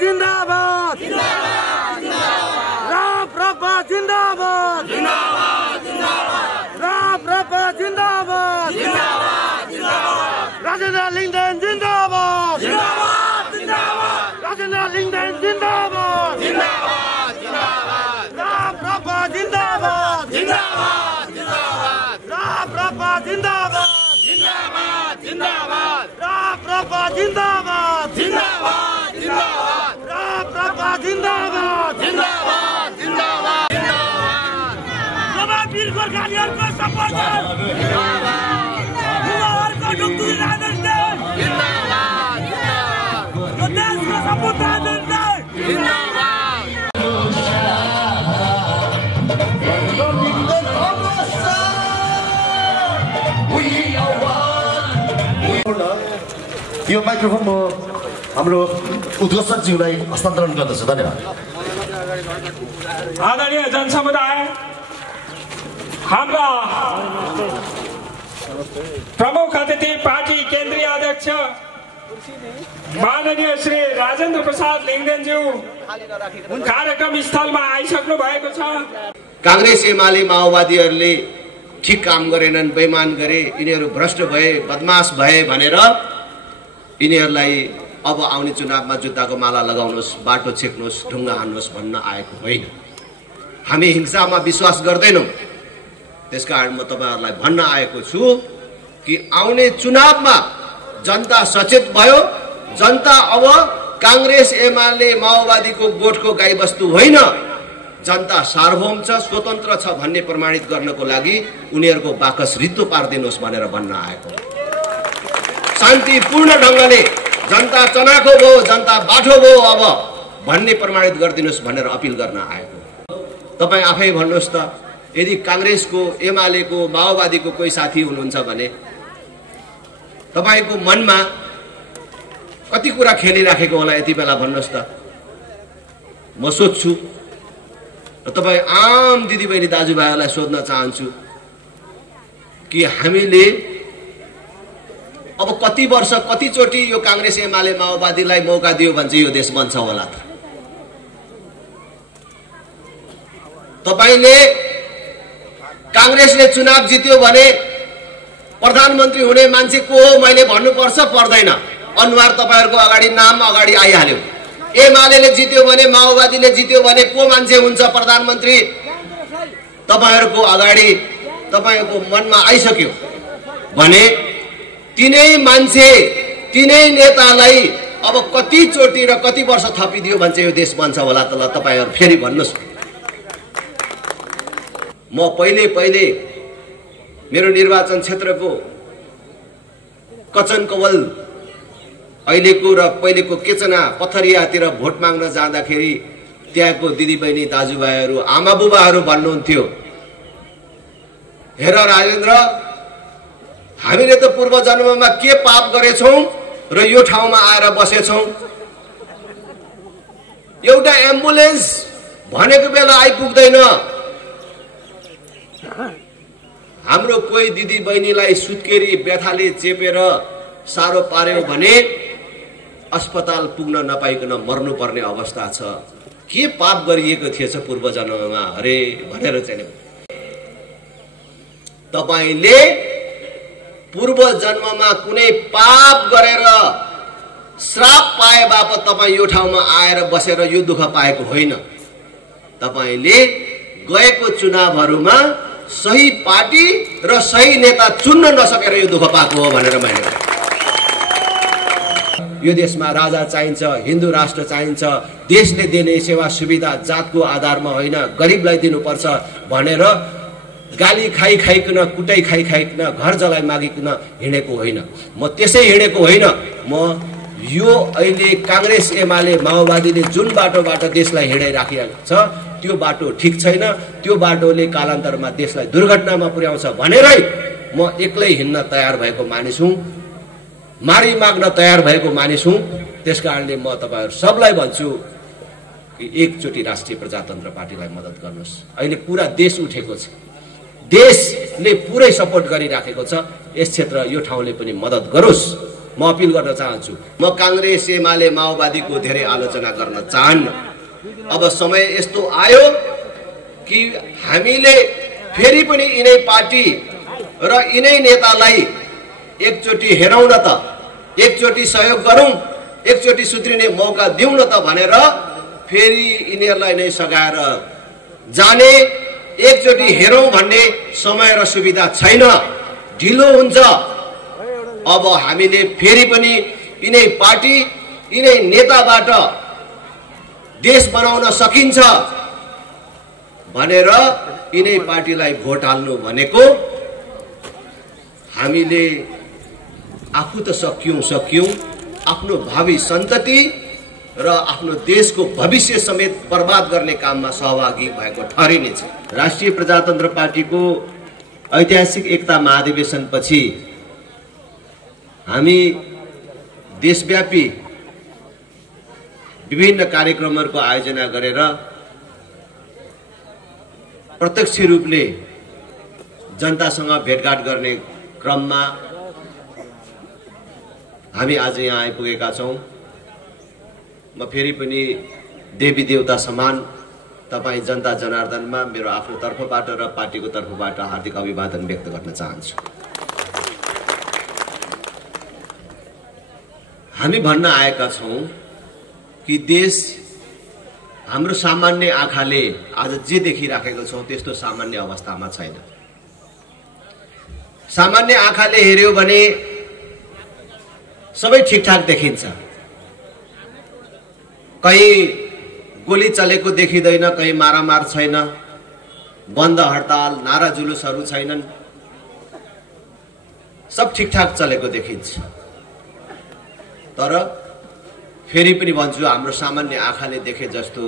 जिंदाबाद राप्रपा जिंदाबाद राप्रपा जिंदाबाद राजेन्द्र लिङ्गदेन जिंदाबाद राजेन्द्र लिङ्गदेन जिंदाबाद राप्रपा जिंदाबाद राप्रपा जिंदाबाद राप्रपा जिंदाबाद राप्रपा जिंदाबाद वीर गोर्खालीहरूको सपोर्ट युवाहरूको ढुक्दुरी राजनीति यो देशको सपोर्ट राजनीति यो माइक्रोफोन म हाम्रो उद्घोषकज्यूलाई हस्तान्तरण गर्दछु। धन्यवाद। आदरणीय जनसमुदाय, हाम्रा प्रमुख अतिथि पार्टी केन्द्रीय अध्यक्ष माननीय श्री राजेन्द्र प्रसाद लिङ्गदेनज्यू कार्यक्रम स्थलमा आइसक्नु भएको छ। कांग्रेस एमाले माओवादीहरूले ठिक काम गरेनन्, बेइमान गरे, यिनीहरू भ्रष्ट भए, बदमाश भए भनेर यिनीहरूलाई अब आउने चुनावमा जुत्ताको माला लगाउनुहोस्, बाटो छेक्नुहोस्, ढुङ्गा हान्नुहोस् भन्न आएको होइन। हामी हिंसामा विश्वास गर्दैनौँ। त्यसकारण म तपाईहरुलाई भन्न आएको छु कि आउने चुनावमा जनता सचेत भयो। जनता अब कांग्रेस एमाले माओवादीको गोठको गाईबस्तु होइन, जनता सार्वभौम छ, स्वतन्त्र छ भन्ने प्रमाणित गर्नको लागि उनीहरूको बाकस रित्तो पार्दिनुहोस् भनेर भन्न आएको। शान्तिपूर्ण ढंगले जनता चनाखो भयो, जनता बाठो भयो अब भन्ने प्रमाणित गरिदिनुहोस् भनेर अपिल गर्न आएको। तपाई आफै भन्नुहोस् त, यदि कांग्रेसको एमालेको माओवादीको कोही साथी हुनुहुन्छ भने तपाईको मनमा कति कुरा खेलिराखेको होला यति बेला भन्नुहोस् त। म सोध्छु र तपाई आम दिदीबहिनी दाजुभाइहरूलाई सोध्न चाहन्छु कि हामीले अब कति वर्ष कतिचोटि यो कांग्रेस एमाले माओवादीलाई मौका दियो भने चाहिँ यो देश बन्छ होला त? तपाईले कांग्रेसले चुनाव जित्यो भने प्रधानमन्त्री हुने मान्छे को हो मैले भन्नुपर्छ पर्दैन? अनुहार तपाईहरुको अगाडि नाम अगाडि आइहाल्यो। एमालेले जित्यो भने, माओवादीले जित्यो भने को मान्छे हुन्छ प्रधानमन्त्री? तपाईहरुको अगाडि तपाईको मनमा आइसक्यो भने तिनै मान्छे तिनै नेतालाई अब कति चोटि र कति वर्ष थपिदियो भने चाहिँ यो देश बन्छ होला त? ल तपाईहरु फेरि भन्नुस्। म पहिले मेरो निर्वाचन क्षेत्रको कचन कवल अहिलेको र पहिलेको केचना पथरियातिर भोट माग्न जाँदाखेरि त्यहाँको दिदीबहिनी दाजुभाइहरू आमा बुबाहरू भन्नुहुन्थ्यो, हेर राजेन्द्र, हामीले त पूर्व जन्ममा के पाप गरेछौं र यो ठाउँमा आएर बसेछौं। एउटा एम्बुलेन्स भनेको बेला आइपुग्दैन। हाम्रो कोही दिदी बहिनीलाई सुत्केरी व्यथाले चेपेर सारो पार्यो भने अस्पताल पुग्न नपाइकन मर्नुपर्ने अवस्था छ। के पाप गरिएको थिएछ पूर्व जन्ममा अरे भनेर चाहिँ तपाईले पूर्व जन्ममा कुनै पाप गरेर श्राप पाए बापत तपाई यो ठाउँमा आएर बसेर यो दुःख पाएको होइन। तपाईले गएको चुनावहरुमा सही पार्टी र सही नेता चुन्न नसकेर यो दुःख पाएको हो भनेर मैले भने। यो देशमा राजा चाहिन्छ, हिन्दू राष्ट्र चाहिन्छ, देशले दिने सेवा सुविधा जातको आधारमा होइन गरिबलाई दिनुपर्छ भनेर गाली खाइकन कुटाई खाइकन घर जलाई मागिकन हिँडेको होइन। म त्यसै हिँडेको होइन। म यो अहिले कांग्रेस एमाले माओवादीले जुन बाटोबाट देशलाई हिँडाइराखेको छ त्यो बाटो ठीक छैन। त्यो बाटोले कालान्तरमा देशलाई दुर्घटनामा पुर्याउँछ भनेरै म एक्लै हिँड्न तयार भएको मानिस हुँ, मारी माग्न तयार भएको मानिस हुँ। त्यसकारणले म तपाईहरु सबलाई भन्छु कि एकचोटि राष्ट्रिय प्रजातन्त्र पार्टीलाई मद्दत गर्नुस्। अहिले पूरा देश उठेको छ, देशले पुरै सपोर्ट गरिराखेको छ। यस क्षेत्र यो ठाउँले पनि मद्दत गरोस्। म अपिल गर्न चाहन्छु। म कांग्रेस एमाले माओवादीको धेरै आलोचना गर्न चाहन्न। अब समय यस्तो आयो कि हामीले फेरि पनि यिनै पार्टी र यिनै नेतालाई एकचोटि हेरौँ न त, एकचोटि सहयोग गरौँ, एकचोटि सुध्रिने मौका दिउँ न त भनेर फेरि यिनीहरूलाई नै सघाएर जाने, एकचोटि हेरौँ भन्ने समय र सुविधा छैन, ढिलो हुन्छ। अब हामीले फेरि पनि यिनै पार्टी यिनै नेताबाट देश बनाउन सकिन्छ भनेर यिनै पार्टीलाई भोट हाल्नु भनेको हामीले आफू त सकियौं आफ्नो भावी सन्तति र आफ्नो देशको भविष्य समेत बर्बाद गर्ने काममा सहभागी भएको ठहरिनेछ। राष्ट्रिय प्रजातन्त्र पार्टीको ऐतिहासिक एकता महाधिवेशनपछि हामी देशव्यापी विभिन्न कार्यक्रमहरूको आयोजना गरेर प्रत्यक्ष रूपले जनतासँग भेटघाट गर्ने क्रममा हामी आज यहाँ आइपुगेका छौं। म फेरि पनि देवी देवता समान तपाईं जनता जनार्दनमा मेरो आफ्नो तर्फबाट र पार्टीको तर्फबाट हार्दिक अभिवादन व्यक्त गर्न चाहन्छु। हामी भन्न आएका छौं कि देश हाम्रो सामान्य आँखाले आज जे देखिराखेको छौं त्यस्तो सामान्य अवस्थामा छैन। सामान्य आँखाले हेर्यो भने सबै ठिकठाक देखिन्छ, कहीं गोली चलेको देखिँदैन, कहीं मारामार छैन, बन्द हडताल नारा जुलुसहरू छैनन्, सब ठिकठाक चलेको देखिन्छ। तर फेरि पनि भन्छु, हाम्रो सामान्य आँखाले देखे जस्तो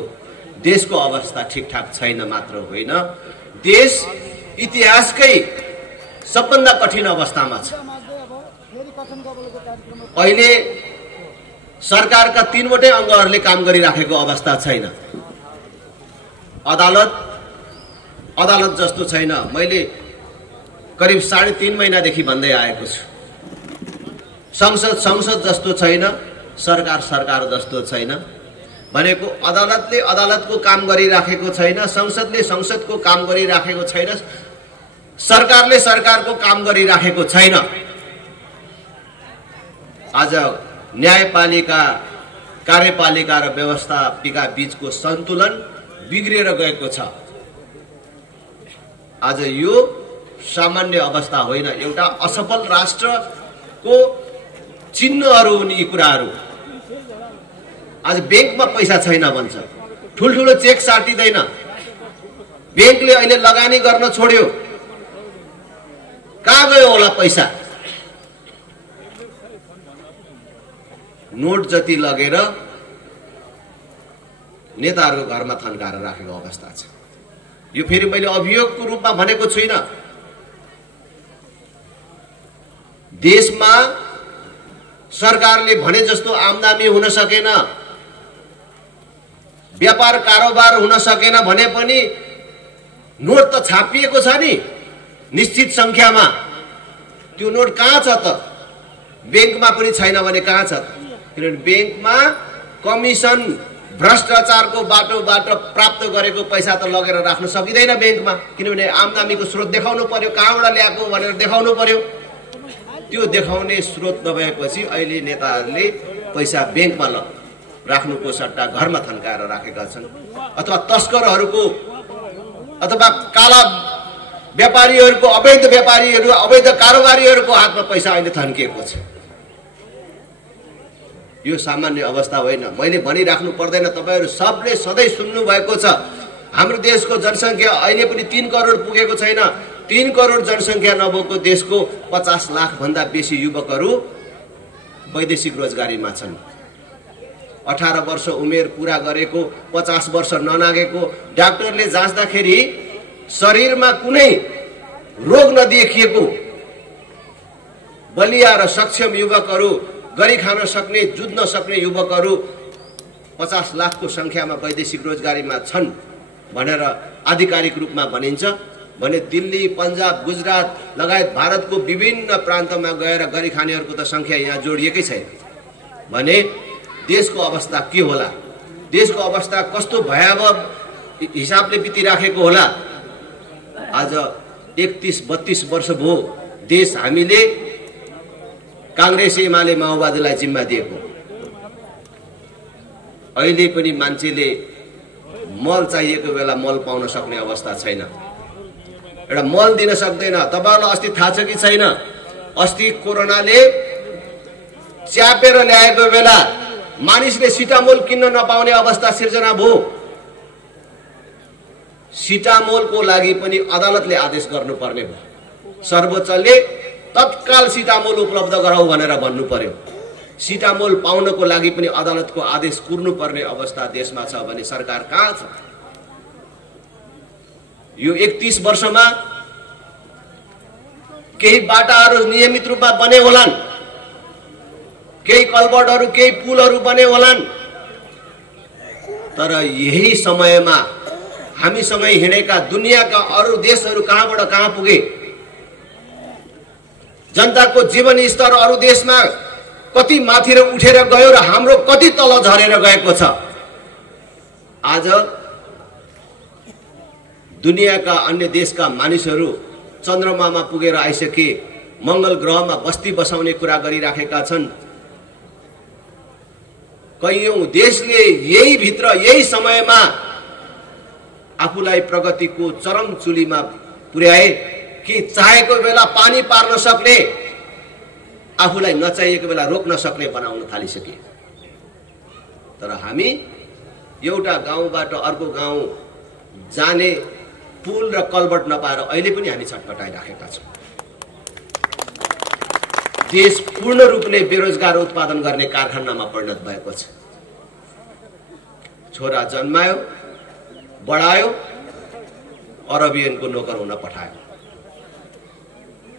देशको अवस्था ठिकठाक छैन मात्र होइन, देश इतिहासकै सबभन्दा कठिन अवस्थामा छ। अहिले सरकारका 3वटै अङ्गहरूले काम गरिराखेको अवस्था छैन। अदालत जस्तो छैन। मैले करिब 3.5 महिनादेखि भन्दै आएको छु। संसद जस्तो छैन, सरकार जस्तो छैन। भनेको अदालतले अदालतको काम गरिराखेको छैन, संसदले संसदको काम गरिराखेको छैन, सरकारले सरकारको काम गरिराखेको छैन। आज न्यायपालिका, कार्यपालिका र व्यवस्थापिका बीचको सन्तुलन बिग्रिएर गएको छ। आज यो सामान्य अवस्था होइन, एउटा असफल राष्ट्रको चिन्हहरू हुन् यी कुराहरू। आज ब्याङ्कमा पैसा छैन भन्छ, ठुल्ठुलो चेक साटिँदैन, ब्याङ्कले अहिले लगानी गर्न छोड्यो, कहाँ गयो होला पैसा? नोट जति लगेर नेताहरूको घरमा थन्काएर राखेको अवस्था छ। यो फेरि मैले अभियोगको रूपमा भनेको छुइनँ। देशमा सरकारले भने जस्तो आमदानी हुन सकेन, व्यापार कारोबार हुन सकेन भने पनि नोट त छापिएको छ नि निश्चित संख्यामा। त्यो नोट कहाँ छ त? ब्याङ्कमा पनि छैन भने कहाँ छ त? किनभने ब्याङ्कमा कमिसन भ्रष्टाचारको बाटोबाट प्राप्त गरेको पैसा त लगेर राख्न सकिँदैन ब्याङ्कमा, किनभने आमदानीको स्रोत देखाउनु पर्यो, कहाँबाट ल्याएको भनेर देखाउनु पर्यो। त्यो देखाउने स्रोत नभएपछि अहिले नेताहरूले पैसा ब्याङ्कमा राख्नुको सट्टा घरमा थन्काएर राखेका छन्, अथवा तस्करहरूको अथवा काला व्यापारीहरूको, अवैध व्यापारीहरू, अवैध कारोबारीहरूको हातमा पैसा अहिले थन्किएको छ। यो सामान्य अवस्था होइन। मैले भनिराख्नु पर्दैन, तपाईहरु सबले सधैँ सुन्नु भएको छ। हाम्रो देशको जनसङ्ख्या अहिले पनि 3 करोड पुगेको छैन। 3 करोड जनसङ्ख्या नभएको देशको 50 लाख भन्दा बेसी युवकहरू वैदेशिक रोजगारीमा छन्। 18 वर्ष उमेर पूरा गरेको, 50 वर्ष ननागेको, डाक्टरले जाँच्दाखेरि शरीरमा कुनै रोग नदेखिएको बलिया र सक्षम युवकहरू, गरी खान सक्ने, जुझ्न सक्ने युवकहरू 50 लाखको संख्यामा वैदेशिक रोजगारीमा छन् भनेर आधिकारिक रूपमा भनिन्छ। भने दिल्ली, पन्जाब, गुजरात लगायत भारतको विभिन्न प्रान्तमा गएर गरी खानेहरूको त संख्या यहाँ जोडिएकै छैन भने देशको अवस्था के होला, देशको अवस्था कस्तो भयावह हिसाबले बितिराखेको होला। आज 31-32 वर्ष भयो देश हामीले कांग्रेस, एमाले, माओवादीलाई जिम्मा दिएको। अहिले पनि मान्छेले मल चाहिएको बेला मल पाउन सक्ने अवस्था छैन, एउटा मल दिन सक्दैन। तपाईहरुलाई अस्ति थाहा छ कि छैन, अस्ति कोरोनाले च्यापेर ल्याएको बेला मानिसले सिटामोल किन्न नपाउने अवस्था सिर्जना भयो। सिटामोलको लागि पनि अदालतले आदेश गर्नुपर्ने भयो। सर्वोच्चले तत्काल सिटामोल उपलब्ध गराऊ भनेर भन्नु पर्यो। सिटामोल पाउनको लागि पनि अदालतको आदेश कुर्नुपर्ने अवस्था देशमा छ भने सरकार कहाँ छ? यो 31 वर्षमा केही बाटाहरू नियमित रूपमा बने होलान्, केही कलबर्टहरू, केही पुलहरू बने होलान्, तर यही समयमा हामीसँगै हिँडेका दुनियाँका अरू देशहरू कहाँबाट कहाँ पुगे? जनताको जीवन स्तर अरू देशमा कति माथि र उठेर गयो र हाम्रो कति तल झरेर गएको छ। आज दुनियाँका अन्य देशका मानिसहरू चन्द्रमामा पुगेर आइसके, मंगल ग्रहमा बस्ती बसाउने कुरा गरिराखेका छन्। कैयौं देशले यही भित्र यही समयमा आफूलाई प्रगतिको चरम चुलीमा पुर्याए कि चाहेको बेला पानी पार्न सक्ने, आफूलाई नचाहिएको बेला रोक्न सक्ने बनाउन थालिसके। तर हामी एउटा गाउँबाट अर्को गाउँ जाने पुल र कलबर्ट नपाएर अहिले पनि हामी छटपटाइराखेका छौँ। देश पूर्ण रूपले बेरोजगार उत्पादन गर्ने कारखानामा परिणत भएको छ। छोरा जन्मायो, बढायो, अरबियनको नोकर हुन पठायो।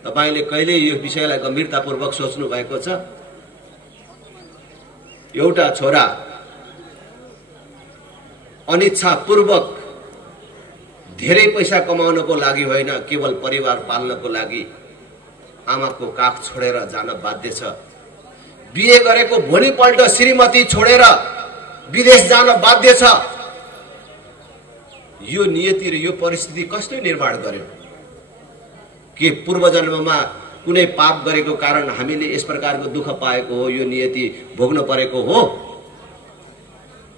तपाईले कहिले यो विषयलाई गम्भीरतापूर्वक सोच्नु भएको छ? एउटा छोरा अनिच्छापूर्वक धेरै पैसा कमाउनको लागि होइन, केवल परिवार पाल्नको लागि आमाको काख छोडेर जान बाध्य छ। बिहे गरेको भोलिपल्ट श्रीमती छोडेर विदेश जान बाध्य छ। यो नियति र यो परिस्थिति कसले निर्माण गर्यो? के पूर्व जन्ममा कुनै पाप गरेको कारण हामीले यस प्रकारको दुःख पाएको हो, यो नियति भोग्न परेको हो?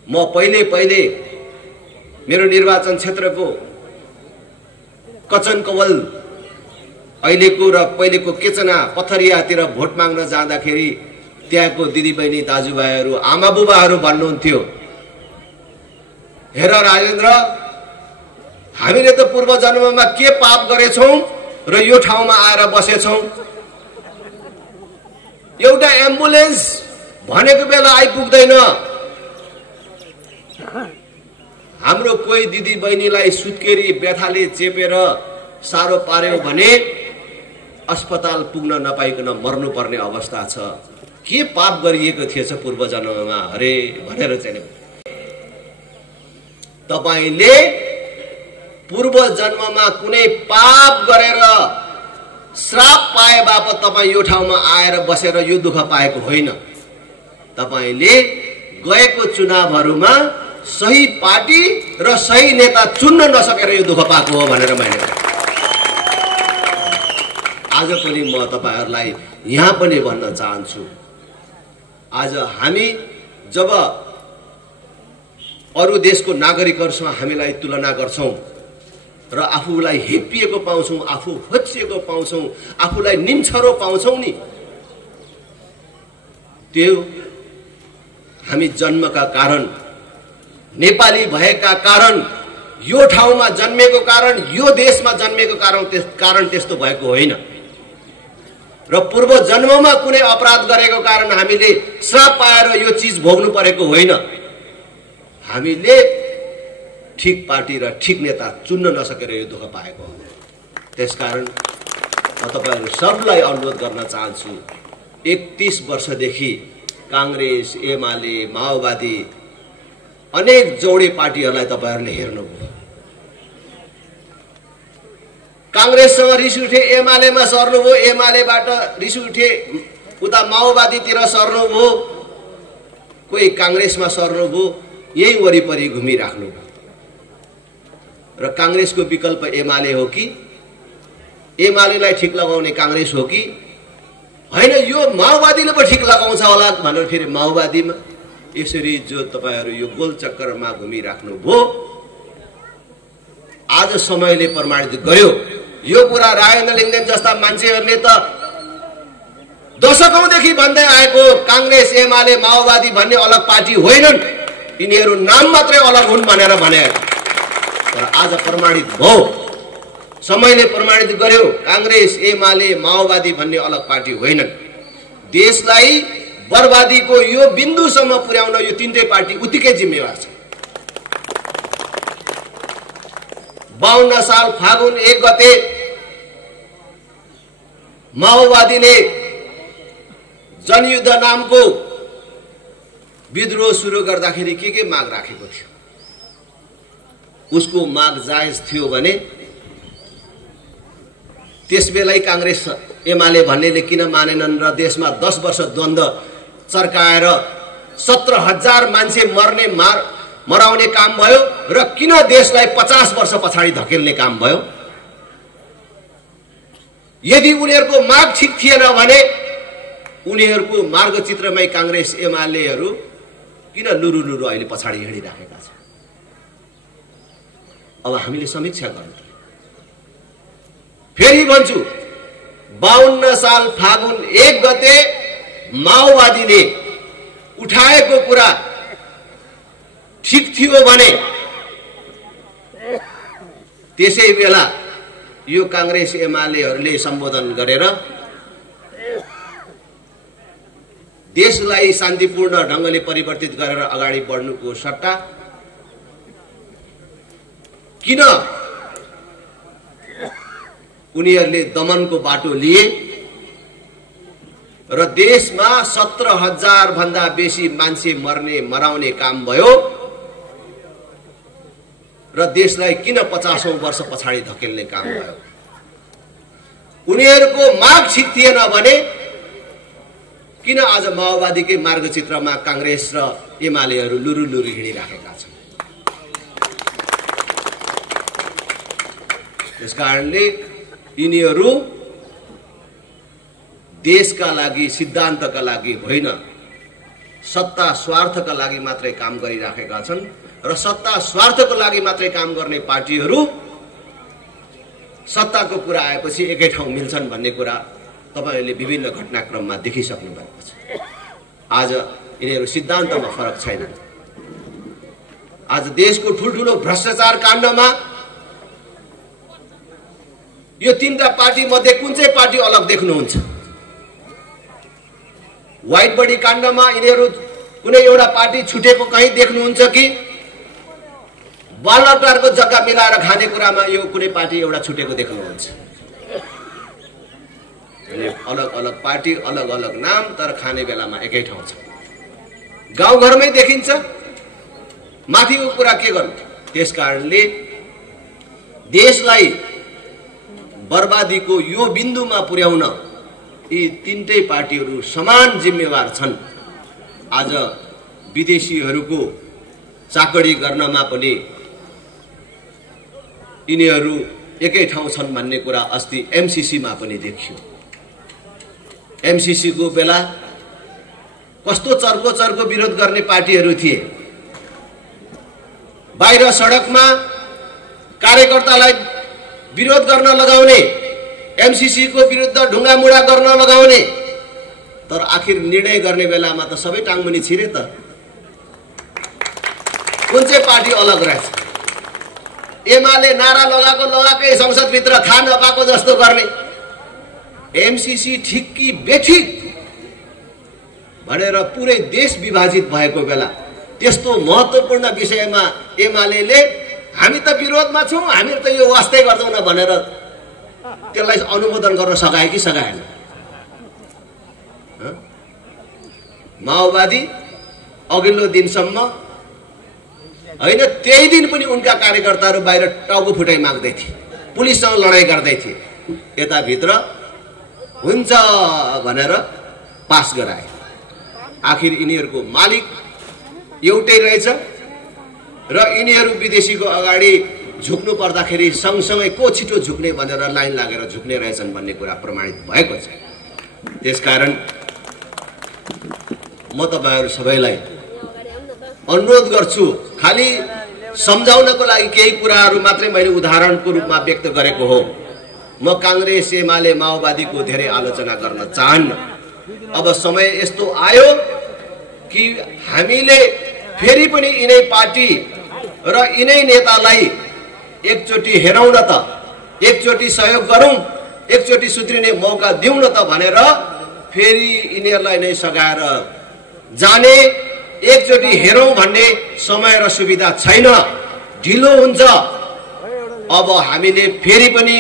म पहिले मेरो निर्वाचन क्षेत्रको कचन कवल अहिलेको र पहिलेको केचना पथरियातिर भोट माग्न जाँदाखेरि त्यहाँको दिदीबहिनी दाजुभाइहरू, आमा बुबाहरू भन्नुहुन्थ्यो, हेर राजेन्द्र, हामीले त पूर्व जन्ममा के पाप गरेछौं र यो ठाउँमा आएर बसेछौं। एउटा एम्बुलेन्स भनेको बेला आइपुग्दैन। हाम्रो कोही दिदी बहिनीलाई सुत्केरी व्यथाले चेपेर सारो पार्यो भने अस्पताल पुग्न नपाइकन मर्नुपर्ने अवस्था छ। के पाप गरिएको थिएछ पूर्व जन्ममा अरे भनेर चाहिँ तपाईले पूर्व जन्ममा कुनै पाप गरेर श्राप पाए बापत तपाई यो ठाउँमा आएर बसेर यो दुःख पाएको होइन। तपाईले गएको चुनावहरूमा सही पार्टी र सही नेता चुन्न नसकेर यो दुःख पाएको हो भनेर मैले आज पनि म तपाईहरुलाई यहाँ पनि भन्न चाहन्छु। आज हामी जब अरू देशको नागरिकहरूसँग हामीलाई तुलना गर्छौं र आफूलाई हेपिएको पाउँछौं, आफू होचिएको पाउँछौं, आफूलाई निम्छरो पाउँछौं नि, त्यो हामी जन्मका कारण, नेपाली भएका कारण, यो ठाउँमा जन्मेको कारण, यो देशमा जन्मेको कारण त्यस्तो भएको होइन। र पूर्व जन्ममा कुनै अपराध गरेको कारण हामीले श्राप पाएर यो चीज भोग्नु परेको होइन। हामीले ठीक पार्टी र ठीक नेता चुन्न नसकेर यो दुःख पाएको हो। त्यसकारण म तपाईहरु सबलाई अनुरोध गर्न चाहन्छु, 31 वर्षदेखि कांग्रेस, एमाले, माओवादी अनेक जोडी पार्टीहरूलाई तपाईहरुले हेर्नुभयो। कांग्रेससँग रिस उठे एमालेमा सर्नुभयो, एमालेबाट रिस उठे उता माओवादीतिर सर्नुभयो, कोही कांग्रेसमा सर्नुभयो, यही वरिपरि घुमिराख्नुभयो। र कांग्रेसको विकल्प एमाले हो कि एमालेलाई ठिक लगाउने कांग्रेस हो कि हैन यो माओवादीले पो ठिक लगाउँछ होला भनेर फेरि माओवादीमा यसरी जो तपाईहरु यो गोल चक्करमा घुमिराख्नुभयो, आज समयले प्रमाणित गर्यो। यो कुरा राजेन्द्र लिङ्गदेन जस्ता मान्छेहरूले त दशकौंदेखि भन्दै आएको कांग्रेस एमाले माओवादी भन्ने अलग पार्टी होइनन्, यिनीहरू नाम मात्रै अलग हुन् भनेर भने। तर आज प्रमाणित भयो, समयले प्रमाणित गर्यो कांग्रेस एमाले माओवादी भन्ने अलग पार्टी होइनन्। देशलाई बर्बादीको यो बिन्दुसम्म पुर्याउन यो तीनटै पार्टी उत्तिकै जिम्मेवार छ। 52 साल फागुन 1 गते माओवादीले जनयुद्ध नामको विद्रोह सुरु गर्दाखेरि के माग राखेको थियो? उसको माग जायज थियो भने त्यसबेलै कांग्रेस एमाले भन्नेले किन मानेनन् र देशमा 10 वर्ष द्वन्द चर्काएर 17,000 मान्छे मराउने काम भयो र किन देशलाई 50 वर्ष पछाडि धकेल्ने काम भयो? यदि उनीहरूको माग ठिक थिएन भने उनीहरूको मार्गचित्रमै कांग्रेस एमालेहरू किन लुरु अहिले पछाडि हिँडिराखेका छन्? अब हामीले समीक्षा गर्नु। फेरि भन्छु, 52 साल फागुन 1 गते माओवादीले उठाएको कुरा ठिक थियो भने त्यसै बेला यो कांग्रेस एमालेहरूले सम्बोधन गरेर देशलाई शान्तिपूर्ण ढंगले परिवर्तित गरेर अगाडि बढ्नुको सट्टा किन उनीहरूले दमनको बाटो लिए र देशमा 17,000 भन्दा बेसी मान्छे मराउने काम भयो र देशलाई किन 50औं वर्ष पछाडि धकेल्ने काम भयो? उनीहरूको माग ठिक थिएन भने किन आज माओवादीकै मार्गचित्रमा कांग्रेस र एमालेहरू लुरु हिँडिराखेका छन्? त्यसकारणले यिनीहरू देशका लागि, सिद्धान्तका लागि होइन, सत्ता स्वार्थका लागि मात्रै काम गरिराखेका छन् र सत्ता स्वार्थको लागि मात्रै काम गर्ने पार्टीहरू सत्ताको कुरा आएपछि एकै ठाउँ मिल्छन् भन्ने कुरा तपाईहरूले विभिन्न घटनाक्रममा देखिसक्नु भएको छ। आज यिनीहरू सिद्धान्तमा फरक छैन। आज देशको ठुलठुलो भ्रष्टाचार काण्डमा यो तीनटा पार्टी मध्ये कुन चाहिँ पार्टी अलग देख्नुहुन्छ? व्हाइट बडी काण्डमा यिनीहरू कुनै एउटा पार्टी छुटेको कहीँ देख्नुहुन्छ कि बालटारको जग्गा मिलाएर खाने कुरामा यो कुनै पार्टी एउटा छुटेको देख्नुहुन्छ? अलग अलग पार्टी, अलग अलग नाम, तर खाने बेलामा एकै ठाउँ छ। गाउँघरमै देखिन्छ, माथिको कुरा के गर्नु? त्यसकारणले देशलाई बर्बादीको यो बिन्दुमा पुर्याउन यी तीनटै पार्टीहरू समान जिम्मेवार छन्। आज विदेशीहरूको चाकडी गर्नमा पनि यिनीहरू एकै ठाउँ छन् भन्ने कुरा अस्ति एमसीसीमा पनि देखियो। एमसीसी को बेला कस्तो चर्को विरोध गर्ने पार्टीहरू थिए। बाहिर सडकमा कार्यकर्तालाई विरोध गर्न लगाउने, एमसीसी को विरुद्ध ढुङ्गामुढा गर्न लगाउने, तर आखिर निर्णय गर्ने बेलामा त सबै टाङमुनि छिरे त। कुन चाहिँ पार्टी अलग रहेछ? एमाले नारा लगाएकै संसदभित्र थाहा नपाएको जस्तो गर्ने, एमसीसी ठिक कि बेठिक भनेर पुरै देश विभाजित भएको बेला त्यस्तो महत्त्वपूर्ण विषयमा एमालेले हामी त विरोधमा छौं, हामी त यो वास्तै गर्दैनौँ भनेर त्यसलाई अनुमोदन गर्न सकाए कि सकाएन? माओवादी अघिल्लो दिनसम्म होइन, त्यही दिन पनि उनका कार्यकर्ताहरू बाहिर टाउको फुटाइ माग्दै थिए, पुलिससँग लडाईँ गर्दै थिए। यताभित्र हुन्छ भनेर पास गराए। आखिर यिनीहरूको मालिक एउटै रहेछ र यिनीहरू विदेशीको अगाडि झुक्नु पर्दाखेरि सँगसँगै को छिटो झुक्ने भनेर लाइन लागेर झुक्ने रहेछन् भन्ने कुरा प्रमाणित भएको छ। त्यसकारण म तपाईहरु सबैलाई अनुरोध गर्छु, खाली सम्झाउनको लागि केही कुराहरू मात्रै मैले उदाहरणको रूपमा व्यक्त गरेको हो। म कांग्रेस एमाले माओवादीको धेरै आलोचना गर्न चाहन्न। अब समय यस्तो आयो कि हामीले फेरि पनि यिनै पार्टी र यिनै नेतालाई एकचोटी हेरौं न त, एकचोटी सहयोग गरौं, एकचोटी सुध्रिने मौका दिउँ न त भनेर फेरि यिनीहरूलाई नै सघाएर जाने, एकचोटी हेरौं भन्ने समय र सुविधा छैन, ढिलो हुन्छ। अब हामीले फेरि पनि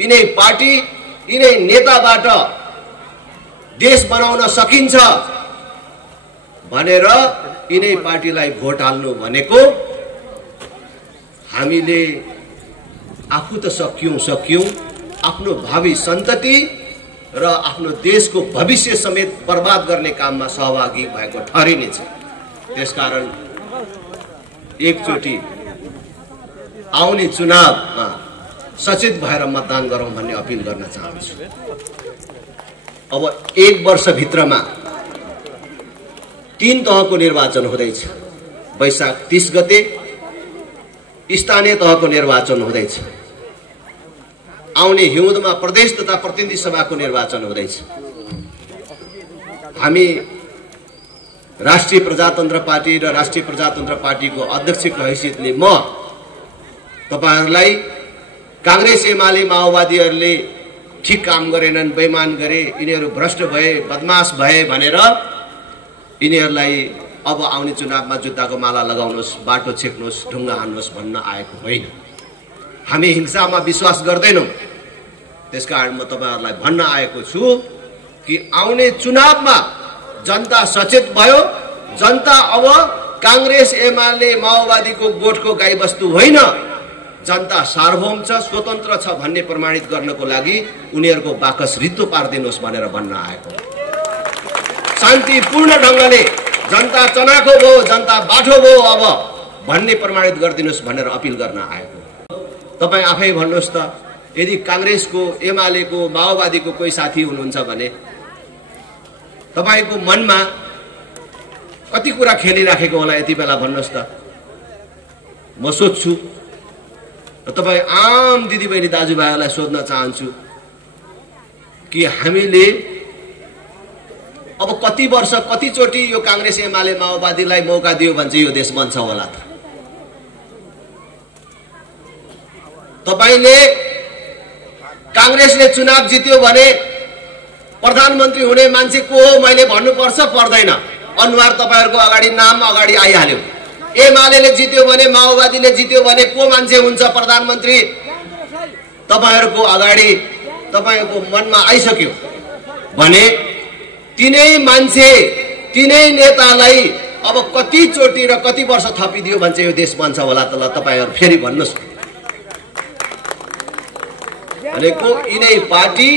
यिनै पार्टी यिनै नेताबाट देश बनाउन सकिन्छ भनेर यिनै पार्टीलाई भोट हाल्नु भनेको हामीले आफू त सकियौं आफ्नो भावी सन्तति र आफ्नो देशको भविष्य समेत बर्बाद गर्ने काममा सहभागी भएको ठहरिनेछ। त्यसकारण एकचोटी आउने चुनावमा सचेत भएर मतदान गरौं भन्ने अपिल गर्न चाहन्छु। अब 1 वर्ष भित्रमा 3 तहको निर्वाचन हुँदैछ। वैशाख 30 गते स्थानीय तहको निर्वाचन हुँदैछ। आउने हिउँदमा प्रदेश तथा प्रतिनिधि सभाको निर्वाचन हुँदैछ। हामी राष्ट्रिय प्रजातन्त्र पार्टी र राष्ट्रिय प्रजातन्त्र पार्टीको अध्यक्षको हैसियतले म तपाईहरुलाई कांग्रेस एमाले माओवादीहरूले ठीक काम गरेनन्, बेइमान गरे, यिनीहरू भ्रष्ट भए, बदमाश भए भनेर यिनीहरूलाई अब आउने चुनावमा जुत्ताको माला लगाउनुहोस्, बाटो छेक्नुहोस्, ढुङ्गा हान्नुहोस् भन्न आएको होइन। हामी हिंसामा विश्वास गर्दैनौं। त्यसकारण म तपाईहरुलाई भन्न आएको छु कि आउने चुनावमा जनता सचेत भयो। जनता अब कांग्रेस एमाले माओवादीको गोठको गाईबस्तु होइन, जनता सार्वभौम छ, स्वतन्त्र छ भन्ने प्रमाणित गर्नको लागि उनीहरूको बाकस रित्तो पार्दिनुहोस् भनेर भन्न आएको। शान्तिपूर्ण ढंगले जनता चनाखो भयो, जनता बाठो भयो अब भन्ने प्रमाणित गरिदिनुहोस् भनेर अपिल गर्न आएको। तपाई आफै भन्नुहोस् त, यदि कांग्रेसको एमालेको माओवादीको कोही साथी हुनुहुन्छ भने तपाईको मनमा कति कुरा खेलिराखेको होला यति बेला भन्नुहोस् त। म सोध्छु र तपाई आम दिदीबहिनी दाजुभाइहरूलाई सोध्न चाहन्छु कि हामीले अब कति वर्ष कतिचोटि यो कांग्रेस एमाले माओवादीलाई मौका दियो भने चाहिँ यो देश बन्छ होला त? तपाईले कांग्रेसले चुनाव जित्यो भने प्रधानमन्त्री हुने मान्छे को हो मैले भन्नुपर्छ पर्दैन? अनुहार तपाईहरुको अगाडि नाम अगाडि आइहाल्यो। एमालेले जित्यो भने, माओवादीले जित्यो भने को मान्छे हुन्छ प्रधानमन्त्री? तपाईहरुको अगाडि तपाईको मनमा आइसक्यो भने तिनै मान्छे तिनै नेतालाई अब कति चोटि र कति वर्ष थपिदियो भने चाहिँ यो देश बन्छ होला त? ल तपाईहरु फेरि भन्नुस्। भनेको यिनै पार्टी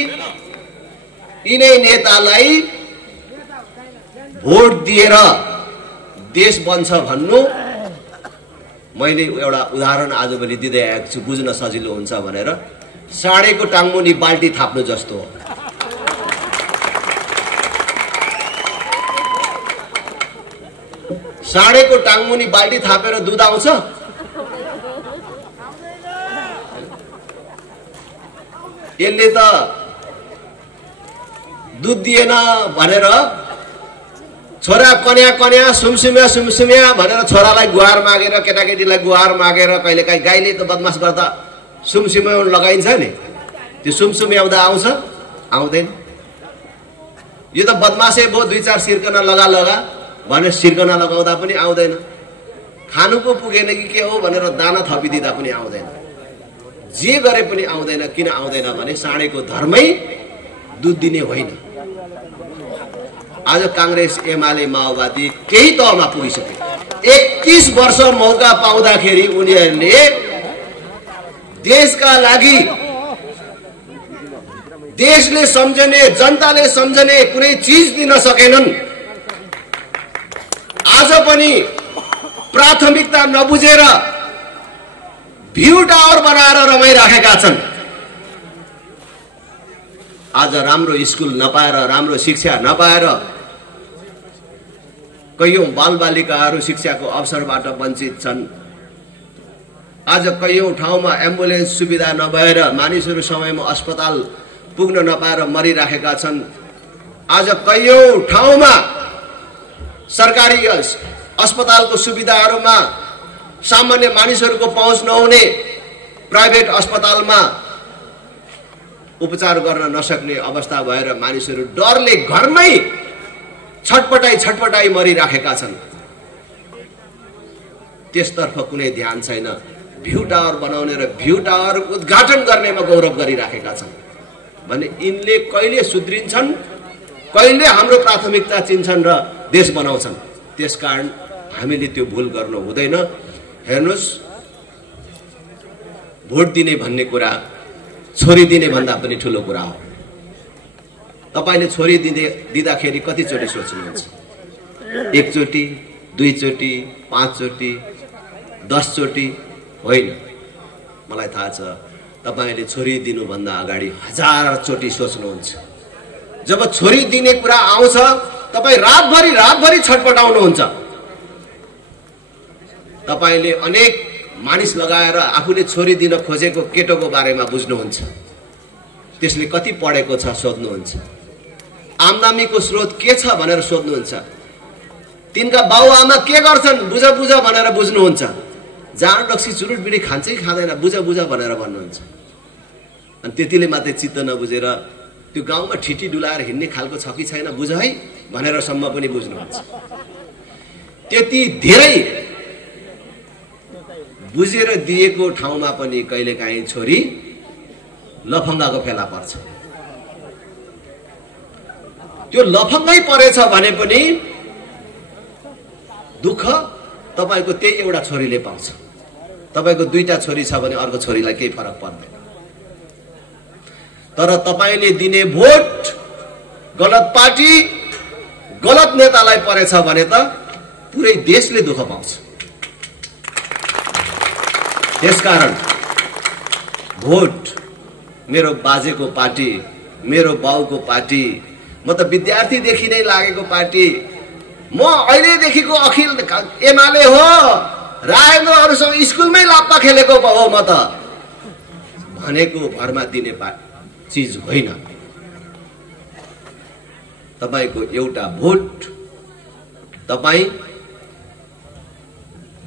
यिनै नेतालाई भोट दिएर देश बन्छ भन्नु मैले एउटा उदाहरण आजभोलि दिँदै आएको छु, बुझ्न सजिलो हुन्छ भनेर। साँडेको टाङमुनि बाल्टी थाप्नु जस्तो हो। साँडेको टाङमुनि बाल्टी थापेर दुध आउँछ? यसले त दुध दिएन भनेर छोरा कन्या कन्या सुमसुम्या सुमसुम्या भनेर छोरालाई गुहार मागेर, केटाकेटीलाई गुहार मागेर, कहिलेकाहीँ गाईले त बदमास गर्दा सुमसुम्या लगाइन्छ नि, त्यो सुमसुम्याउँदा आउँछ? आउँदैन। यो त बदमासै भयो, 2-4 सिर्कना लगा भनेर सिर्कना लगाउँदा पनि आउँदैन। खानु पो पुगेन कि के हो भनेर दाना थपिदिँदा पनि आउँदैन। जे गरे पनि आउँदैन। किन आउँदैन भने साँडेको धर्मै दुध दिने होइन। आज कांग्रेस एमाले माओवादी केही तहमा पुगिसके। 31 वर्ष मौका पाउँदाखेरि उनीहरूले देशका लागि देशले सम्झने, जनताले सम्झने कुनै चीज दिन सकेनन्। आज पनि प्राथमिकता नबुझेर भ्यू टावर बनाएर रमाइराखेका छन्। आज राम्रो स्कुल नपाएर, राम्रो शिक्षा नपाएर कयौं बालबालिकाहरू शिक्षाको अवसरबाट वञ्चित छन्। आज कयौं ठाउँमा एम्बुलेन्स सुविधा नभएर मानिसहरू समयमा अस्पताल पुग्न नपाएर मरिराखेका छन्। आज कयौं ठाउँमा सरकारी अस्पतालको सुविधाहरूमा सामान्य मानिसहरूको पहुँच नहुने, प्राइभेट अस्पतालमा उपचार गर्न नसक्ने अवस्था भएर मानिसहरू डरले घरमै छटपटाई मरिराखेका छन्। त्यसतर्फ कुनै ध्यान छैन। भ्यू टावर बनाउने र भ्यू टावर उद्घाटन गर्नेमा गौरव गरिराखेका छन् भने यिनले कहिले सुध्रिन्छन्, कहिले हाम्रो प्राथमिकता चिन्छन् र देश बनाउँछन्। त्यसकारण हामीले त्यो भूल गर्नु हुँदैन। हेर्नुस्, भोट दिने भन्ने कुरा छोरी दिने भन्दा पनि ठुलो कुरा हो। तपाईले छोरी दिँदाखेरि कतिचोटि सोच्नुहुन्छ? एकचोटि, दुईचोटि, पाँचचोटि, 10 चोटि होइन। मलाई थाहा छ तपाईले छोरी दिनुभन्दा अगाडि 1000 चोटि सोच्नुहुन्छ। जब छोरी दिने कुरा आउँछ तपाई रातभरि छटपटाउनुहुन्छ। तपाईले अनेक मानिस लगाएर आफूले छोरी दिन खोजेको केटोको बारेमा बुझ्नुहुन्छ। त्यसले कति पढेको छ सोध्नुहुन्छ। आम्दानीको स्रोत के छ भनेर सोध्नुहुन्छ। तिनका बाबुआमा के गर्छन् बुझ भनेर बुझ्नुहुन्छ। जाँड रक्सी चुरुट बिडी खान्छ कि खाँदैन बुझ भनेर भन्नुहुन्छ। अनि त्यतिले मात्रै चित्त नबुझेर त्यो गाउँमा ठिटी डुलाएर हिँड्ने खालको छ कि छैन बुझ है भनेर सम्म पनि बुझ्नुहुन्छ। त्यति धेरै बुझेर दिएको ठाउँमा पनि कहिलेकाहीँ छोरी लफङ्गाको फेला पर्छ। त्यो लफङ्गै परेछ भने पनि दुःख तपाईको त्यही एउटा छोरीले पाउँछ। तपाईको 2टा छोरी छ भने अर्को छोरीलाई केही फरक पर्दैन। तर तपाईले दिने भोट गलत पार्टी, गलत नेतालाई परेछ भने त पुरै देशले दुःख पाउँछ। त्यसकारण भोट मेरो बाजेको पार्टी, मेरो बाउको पार्टी, म त विद्यार्थीदेखि नै लागेको पार्टी, म अहिलेदेखिको अखिल एमाले हो, राजेन्द्रहरूसँग स्कुलमै लाप्पा खेलेको हो म त भनेको भरमा दिने चीज होइन। तपाईको एउटा भोट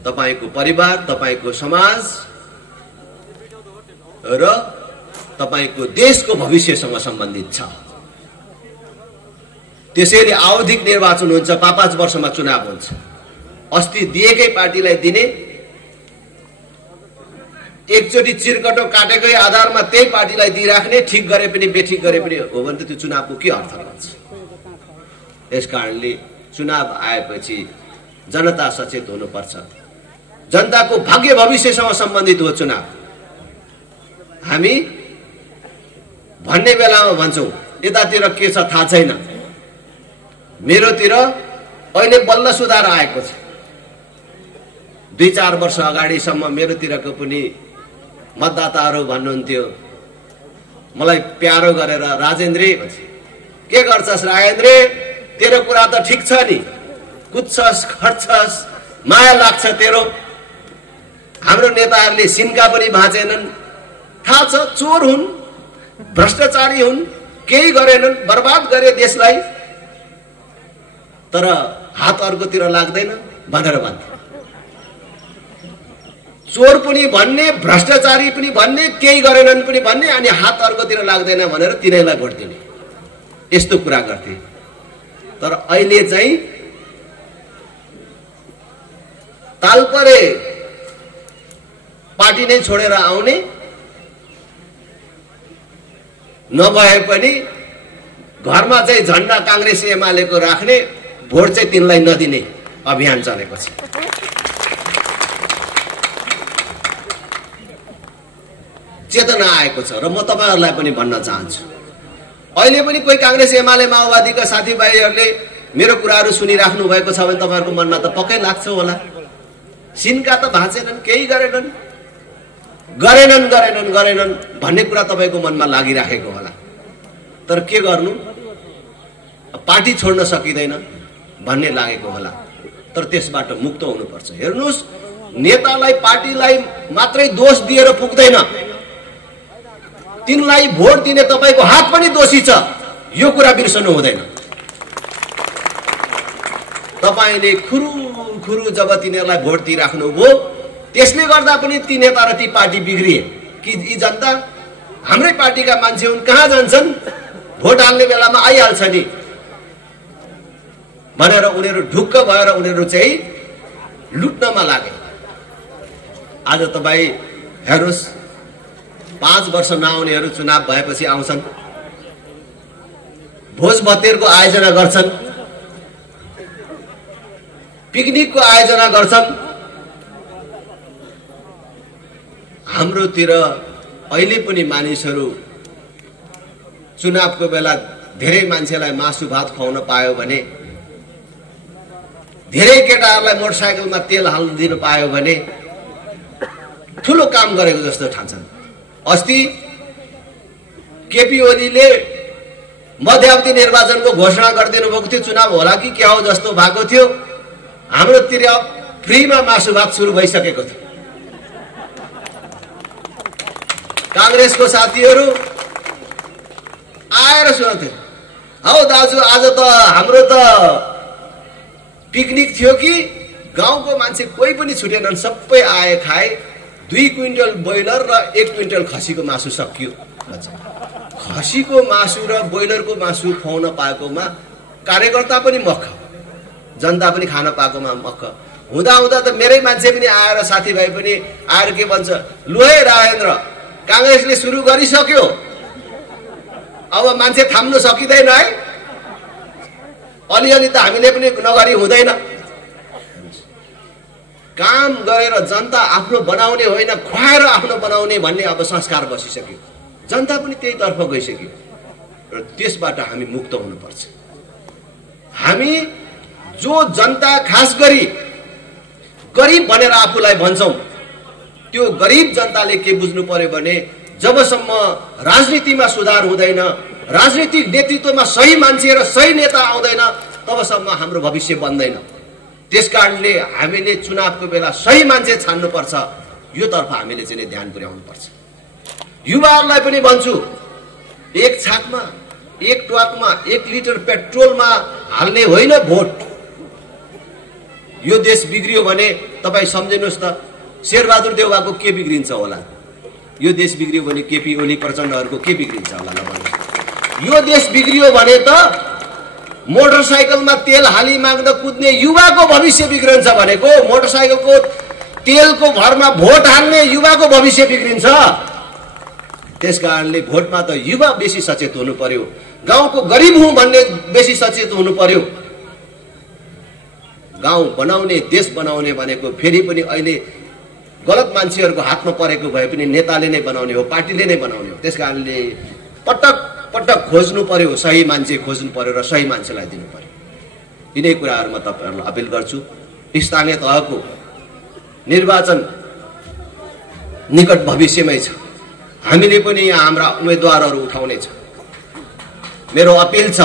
तपाईको परिवार, तपाईको समाज र तपाईको देशको भविष्यसँग सम्बन्धित छ। त्यसैले आवधिक निर्वाचन हुन्छ, 5-5 वर्षमा चुनाव हुन्छ। अस्ति दिएकै पार्टीलाई दिने, एकचोटि चिरकटो काटेकै आधारमा त्यही पार्टीलाई दिइराख्ने, ठिक गरे पनि बेठिक गरे पनि हो भने त त्यो चुनावको के अर्थ रहन्छ? यसकारणले चुनाव आएपछि जनता सचेत हुनुपर्छ। जनताको भाग्य भविष्यसँग सम्बन्धित हो चुनाव। हामी भन्ने बेलामा भन्छौँ यतातिर के छ थाहा छैन, मेरोतिर अहिले बल्ल सुधार आएको छ। 2-4 वर्ष अगाडिसम्म मेरोतिरको पनि मतदाताहरू भन्नुहुन्थ्यो मलाई प्यारो गरेर, राजेन्द्र के गर्छस् राजेन्द्र, तेरो कुरा त ठिक छ नि, कुद्छस् खट्छस्, माया लाग्छ तेरो। हाम्रो नेताहरूले सिन्का पनि भाँचेनन्। थाहा छ चोर हुन्, भ्रष्टाचारी हुन्, केही गरेनन्, बर्बाद गरे देशलाई, तर हात अर्कोतिर लाग्दैन भनेर भन्थे। चोर पनि भन्ने, भ्रष्टाचारी पनि भन्ने, केही गरेनन् पनि भन्ने, अनि हात अर्कोतिर लाग्दैन भनेर तिनैलाई भोट दिने, यस्तो कुरा गर्थे। तर अहिले चाहिँ तालपरे पार्टी नै छोडेर आउने, नभए पनि घरमा चाहिँ झन्डा कांग्रेस एमालेको राख्ने, भोट चाहिँ तिनलाई नदिने अभियान चलेको छ। चेतना आएको छ र म तपाईहरुलाई पनि भन्न चाहन्छु, अहिले पनि कोही कांग्रेस एमाले माओवादीका साथीभाइहरूले मेरो कुराहरू सुनिराख्नु भएको छ भने तपाईहरुको मनमा त पक्कै लाग्छ होला। सिनका त भाँचेनन्, केही गरेनन् भन्ने कुरा तपाईको मनमा लागिराखेको होला। तर के गर्नु, पार्टी छोड्न सकिदैन भन्ने लागेको होला। तर त्यसबाट मुक्त हुनुपर्छ। हेर्नुस्, नेतालाई पार्टीलाई मात्रै दोष दिएर पुग्दैन, तिनलाई भोट दिने तपाईको हात पनि दोषी छ, यो कुरा बिर्सनु हुँदैन। तपाईले खुरु जब तिनीहरूलाई भोट दिइराख्नुभयो, त्यसले गर्दा पनि ती नेता र ती पार्टी बिग्रिए कि यी जनता हाम्रै पार्टीका मान्छे हुन्, कहाँ जान्छन्, भोट हाल्ने बेलामा आइहाल्छ नि भनेर उनीहरू ढुक्क भएर उनीहरू चाहिँ लुट्नमा लागे। आज तपाई हेर्नुस्, 5 वर्ष नआउनेहरू चुनाव भएपछि आउँछन्, भोज भतेरको आयोजना गर्छन्, पिकनिकको आयोजना गर्छन्। हाम्रोतिर अहिले पनि मानिसहरू चुनावको बेला धेरै मान्छेलाई मासु भात खुवाउन पायो भने, धेरै केटाहरूलाई मोटरसाइकलमा तेल हाल्दिन पायो भने ठुलो काम गरेको जस्तो ठान्छन्। अस्ति केपी ओलीले मध्यावधि निर्वाचनको घोषणा गरिदिनु भएको थियो, चुनाव होला कि क्या हो जस्तो भएको थियो। हाम्रोतिर फ्रीमा मासु भात सुरु भइसकेको थियो। कांग्रेसको साथीहरू आएर सुनाउँथे, हौ दाजु आज त हाम्रो त पिकनिक थियो कि गाउँको मान्छे कोही पनि छुटेनन्, सबै आए खाए, 2 क्विन्टल ब्रोइलर र 1 क्विन्टल खसीको मासु सकियो भन्छ। खसीको मासु र ब्रोइलरको मासु खुवाउन पाएकोमा कार्यकर्ता पनि मक्ख, जनता पनि खान पाएकोमा मक्ख। हुँदा हुँदा त मेरै मान्छे पनि आएर, साथीभाइ पनि आएर के भन्छ, लु है राजेन्द्र, कांग्रेसले सुरु गरिसक्यो, अब मान्छे थाम्नु सकिँदैन है, अलिअलि त हामीले पनि नगरी हुँदैन। काम गरेर जनता आफ्नो बनाउने होइन, खुवाएर आफ्नो बनाउने भन्ने अब संस्कार बसिसक्यो। जनता पनि त्यही तर्फ गइसक्यो र त्यसबाट हामी मुक्त हुनुपर्छ। हामी जो जनता, खास गरी गरिब भनेर आफूलाई भन्छौं, त्यो गरिब जनताले के बुझ्नु पर्यो भने जबसम्म राजनीतिमा सुधार हुँदैन, राजनीतिक नेतृत्वमा सही मान्छे र सही नेता आउँदैन, तबसम्म हाम्रो भविष्य बन्दैन। त्यसकारणले हामीले चुनावको बेला सही मान्छे छान्नुपर्छ, यो तर्फ हामीले चाहिँ ध्यान पुर्याउनुपर्छ। युवाहरूलाई पनि भन्छु, एक छाकमा, एक ट्वाकमा 1 लिटर पेट्रोलमा हाल्ने होइन भोट। यो देश बिग्रियो भने तपाई सम्झिनुस् त, शेरबहादुर देउवाको के बिग्रिन्छ होला, यो देश बिग्रियो भने केपी ओली प्रचण्डहरूको के बिग्रिन्छ होला ल भन्नु। यो देश बिग्रियो भने त मोटरसाइकलमा तेल हाली माग्न कुद्ने युवाको भविष्य बिग्रन्छ भनेको, मोटरसाइकलको तेलको भरमा भोट हाल्ने युवाको भविष्य बिग्रिन्छ। त्यसकारणले भोटमा त युवा बेसी सचेत हुनु पर्यो, गाउँको गरिब हुँ भन्ने बेसी सचेत हुनु पर्यो। गाउँ बनाउने, देश बनाउने भनेको फेरि पनि अहिले गलत मान्छेहरूको हातमा परेको भए पनि नेताले नै बनाउने हो, पार्टीले नै बनाउने हो। त्यसकारणले पटक पटक खोज्नु पर्यो, सही मान्छे खोज्नु पर्यो र सही मान्छेलाई दिनु पर्यो। यिनै कुराहरुमा तपाईहरुलाई अपिल गर्छु। स्थानीय तहको निर्वाचन निकट भविष्यमै छ, हामीले पनि यहाँ हाम्रा उम्मेदवारहरू उठाउने छ। मेरो अपिल छ,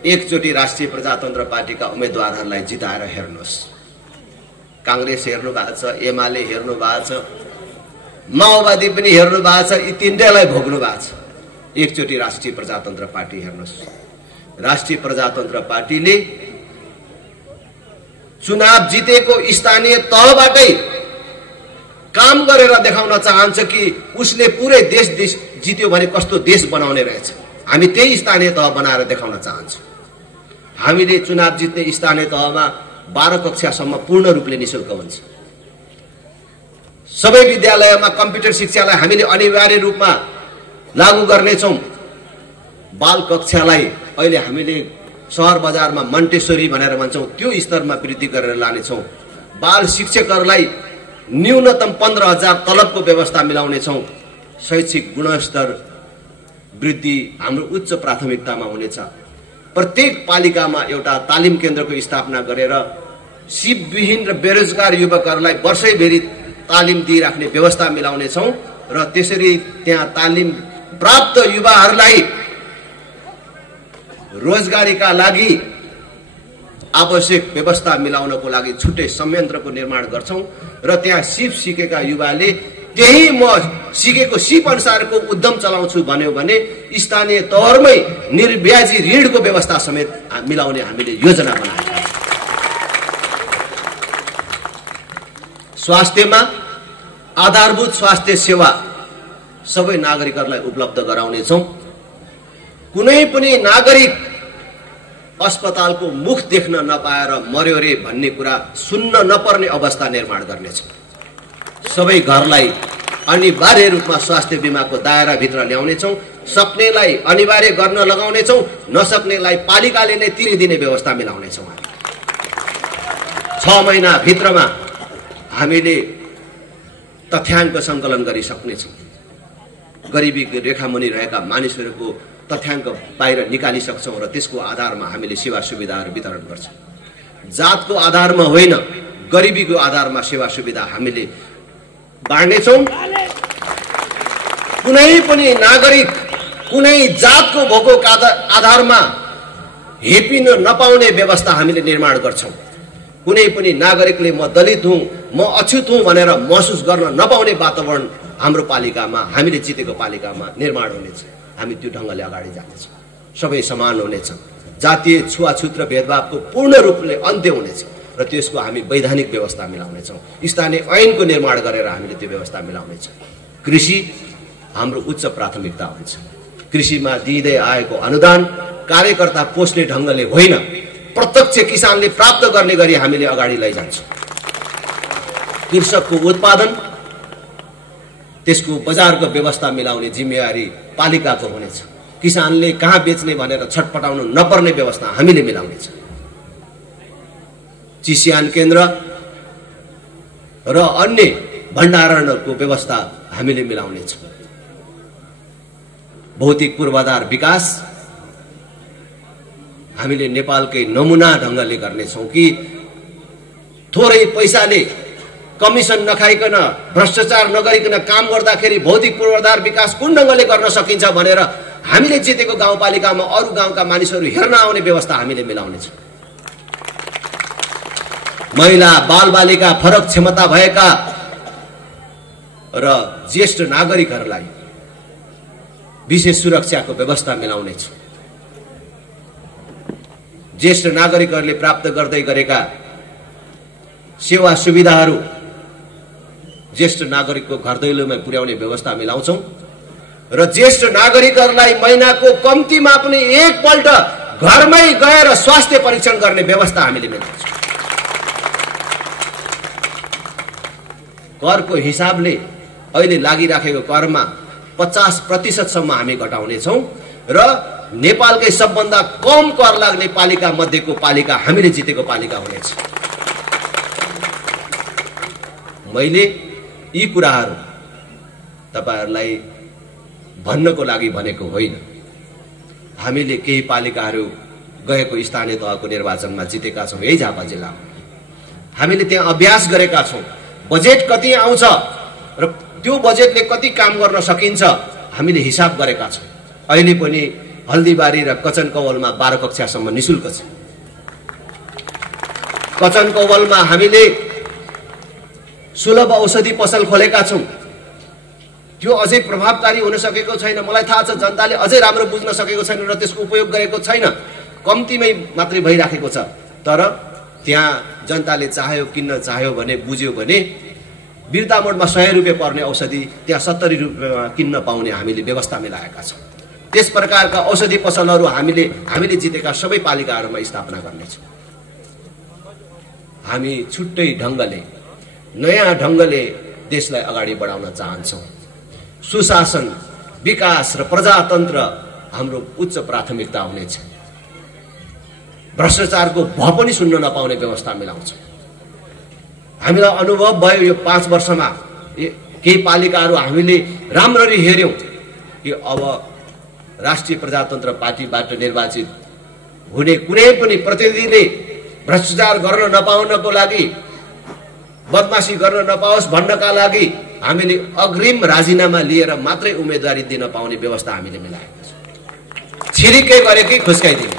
एकचोटी राष्ट्रिय प्रजातन्त्र पार्टीका उम्मेदवारहरूलाई जिताएर हेर्नुहोस्। कांग्रेस हेर्नु भएको छ, एमाले हेर्नु भएको छ, माओवादी पनि हेर्नु भएको छ, यी तीनटैलाई भोग्नु भएको छ। एकचोटी राष्ट्रिय प्रजातन्त्र पार्टी हेर्नुहोस्। राष्ट्रिय प्रजातन्त्र पार्टीले चुनाव जितेको स्थानीय तहबाटै काम गरेर देखाउन चाहन्छ कि उसले पुरै देश जित्यो भने कस्तो देश बनाउने रहेछ। हामी त्यही स्थानीय तह बनाएर देखाउन चाहन्छौँ। हामीले चुनाव जित्ने स्थानीय तहमा 12 कक्षासम्म पूर्ण रूपले निशुल्क हुन्छ। सबै विद्यालयमा कम्प्युटर शिक्षालाई हामीले अनिवार्य रूपमा लागू गर्नेछौँ। बाल कक्षालाई अहिले हामीले शहर बजारमा मन्टेश्वरी भनेर भन्छौँ, त्यो स्तरमा वृद्धि गरेर लानेछौँ। बाल शिक्षकहरूलाई न्यूनतम 15,000 तलबको व्यवस्था मिलाउनेछौँ। शैक्षिक गुणस्तर वृद्धि हाम्रो उच्च प्राथमिकतामा हुनेछ। प्रत्येक पालिकामा एउटा तालिम केन्द्रको स्थापना गरेर सिपविहीन र बेरोजगार युवकहरूलाई वर्षैभरि तालिम दिइराख्ने व्यवस्था मिलाउनेछौँ र त्यसरी त्यहाँ तालिम प्राप्त युवाहरूलाई रोजगारीका लागि आवश्यक व्यवस्था मिलाउनको लागि छुट्टै संयन्त्रको निर्माण गर्छौं र त्यहाँ सिप सिकेका युवाले त्यही म सिकेको सिप अनुसारको उद्यम चलाउँछु भन्यो भने स्थानीय तवरमै निर्ब्याजी ऋणको व्यवस्था समेत मिलाउने हामीले योजना बनाएका छौं। स्वास्थ्यमा आधारभूत स्वास्थ्य सेवा सबै नागरिकहरूलाई उपलब्ध गराउनेछौं। कुनै पनि नागरिक अस्पतालको मुख देख्न नपाएर मर्यो रे भन्ने कुरा सुन्न नपर्ने अवस्था निर्माण गर्नेछौं। सबै घरलाई अनिवार्य रूपमा स्वास्थ्य बीमाको दायरा भित्र ल्याउनेछौं। सक्नेलाई अनिवार्य गर्न लगाउनेछौं, नसक्नेलाई पालिकाले नै तिरिदिने व्यवस्था मिलाउनेछौं। 6 महिना भित्रमा हामीले तथ्याङ्क संकलन गरिसक्नेछौं। गरिबी रेखामुनि रहेका मानिसहरूको तथ्याङ्क बाहिर निकालिसक्छौं र त्यसको आधारमा हामीले सेवा सुविधाहरू वितरण गर्छौं। जातको आधारमा होइन, गरिबीको आधारमा सेवा सुविधा हामीले बाँड्नेछौं। कुनै पनि नागरिक कुनै जातको भोको आधारमा हेपिन नपाउने व्यवस्था हामीले निर्माण गर्छौं। कुनै पनि नागरिकले म दलित हुँ, म अछुत हुँ भनेर महसुस गर्न नपाउने वातावरण हाम्रो पालिकामा, हामीले जितेको पालिकामा निर्माण हुनेछ। हामी त्यो ढंगले अगाडि जानेछौँ। सबै समान हुनेछन्। जातीय छुवाछुत र भेदभावको पूर्ण रूपले अन्त्य हुनेछ र त्यसको हामी वैधानिक व्यवस्था मिलाउनेछौँ। स्थानीय ऐनको निर्माण गरेर हामीले त्यो व्यवस्था मिलाउनेछौँ। कृषि हाम्रो उच्च प्राथमिकता हुन्छ। कृषिमा दिँदै आएको अनुदान कार्यकर्ता पोस्ने ढंगले होइन, प्रत्यक्ष किसानले प्राप्त गर्ने गरी हामीले अगाडि लैजान्छौँ। कृषकको उत्पादन त्यसको बजारको व्यवस्था मिलाउने जिम्मेवारी पालिकाको हुनेछ। किसानले कहाँ बेच्ने भनेर छटपटाउनु नपर्ने व्यवस्था हामीले मिलाउनेछ। चिसियान केन्द्र र अन्य भण्डारणको व्यवस्था हामीले मिलाउनेछ। भौतिक पूर्वाधार विकास हामीले नेपालकै नमुना ढंगले गर्नेछौँ कि थोरै पैसाले कमिसन नखाइकन भ्रष्टाचार नगरिकन काम गर्दाखेरि भौतिक पूर्वाधार विकास कुन ढंगले गर्न सकिन्छ भनेर हामीले जितेको गाउँपालिकामा अरू गाउँका मानिसहरू हेर्न आउने व्यवस्था हामीले मिलाउनेछौँ। महिला बालबालिका फरक क्षमता भएका र ज्येष्ठ नागरिकहरूलाई विशेष सुरक्षाको व्यवस्था मिलाउनेछौँ। ज्येष्ठ नागरिकहरूले प्राप्त गर्दै गरेका सेवा सुविधाहरू ज्येष्ठ नागरिकको घर दैलोमा पुर्याउने व्यवस्था मिलाउँछौँ र ज्येष्ठ नागरिकहरूलाई महिनाको कम्तीमा पनि एकपल्ट घरमै गएर स्वास्थ्य परीक्षण गर्ने व्यवस्था हामीले मिलाउँछौँ। करको हिसाबले अहिले लागिराखेको करमा 50% सम्म हामी घटाउनेछौँ र नेपालकै सबभन्दा कम कर लाग्ने पालिका मध्येको पालिका हामीले जितेको पालिका हुनेछ। मैले यी कुराहरू तपाईहरुलाई भन्नको लागि भनेको होइन। हामीले केही पालिकाहरू गएको स्थानीय तहको निर्वाचनमा जितेका छौं। यही झापा जिल्लामा हामीले त्यहाँ अभ्यास गरेका छौं। बजेट कति आउँछ र त्यो बजेटले कति काम गर्न सकिन्छ हामीले हिसाब गरेका छौं। अहिले पनि हल्दीबारी र कचनकौवलमा 12 कक्षासम्म निशुल्क छ। कचनकौवलमा हामीले सुलभ औषधि पसल खोलेका छौं। त्यो अझै प्रभावकारी हुन सकेको छैन। मलाई थाहा छ जनताले अझै राम्रो बुझ्न सकेको छैन र त्यसको उपयोग गरेको छैन। कम्तीमै मात्रै भइराखेको छ। तर त्यहाँ जनताले चाह्यो किन्न चाह्यो भने बुझ्यो भने बिर्तामोडमा 100 रुपैयाँ पर्ने औषधि त्यहाँ 70 रुपैयाँमा किन्न पाउने हामीले व्यवस्था मिलाएका छौं। त्यस प्रकारका औषधि पसलहरू हामीले जितेका सबै पालिकाहरूमा स्थापना गर्नेछौँ। हामी छुट्टै ढंगले नयाँ ढंगले देशलाई अगाडि बढाउन चाहन्छौँ। सुशासन, विकास र प्रजातन्त्र हाम्रो उच्च प्राथमिकता हुनेछ। भ्रष्टाचारको भ पनि सुन्न नपाउने व्यवस्था मिलाउँछौँ। हामीलाई अनुभव भयो यो 5 वर्षमा केही पालिकाहरू हामीले राम्ररी हेर्यौं कि अब राष्ट्रिय प्रजातन्त्र पार्टीबाट निर्वाचित हुने कुनै पनि प्रतिनिधिले भ्रष्टाचार गर्न नपाउनको लागि, बदमासी गर्न नपाओस् भन्नका लागि हामीले अग्रिम राजीनामा लिएर मात्रै उम्मेदवारी दिन पाउने व्यवस्था हामीले मिलाएका छौँ। छिरिकै गरेकै खुस्काइदिने।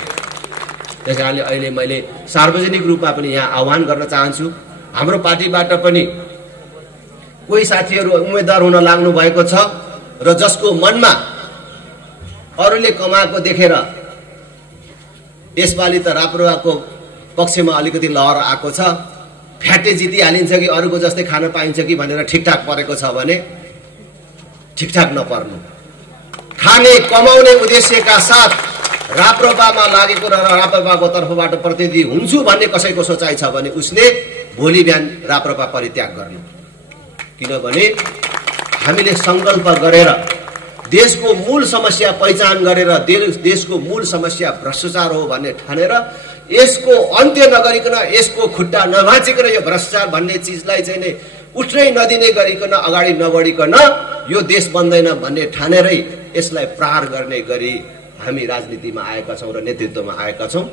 त्यस कारणले अहिले मैले सार्वजनिक रूपमा पनि यहाँ आह्वान गर्न चाहन्छु, हाम्रो पार्टीबाट पनि कोही साथीहरू उम्मेदवार हुन लाग्नु भएको छ र जसको मनमा अरूले कमाएको देखेर यसपालि त राप्रपाको पक्षमा अलिकति लहर आएको छ, फ्याटे जितिहालिन्छ कि अरूको जस्तै खान पाइन्छ कि भनेर ठिकठाक परेको छ भने ठिकठाक नपर्नु। खाने कमाउने उद्देश्यका साथ राप्रपामा लागेको र राप्रपाको तर्फबाट प्रतिनिधि हुन्छु भन्ने कसैको सोचाइ छ भने उसले भोलि बिहान राप्रपा परित्याग गर्नु। किनभने हामीले सङ्कल्प गरेर देशको मूल समस्या पहिचान गरेर देशको मूल समस्या भ्रष्टाचार हो भन्ने ठानेर यसको अन्त्य नगरिकन, यसको खुट्टा नभाँचिकन यो भ्रष्टाचार भन्ने चिजलाई चाहिँ नै उठ्नै नदिने गरिकन अगाडि नबढिकन यो देश बन्दैन भन्ने ठानेरै यसलाई प्रहार गर्ने गरी हामी राजनीतिमा आएका छौँ र नेतृत्वमा आएका छौँ।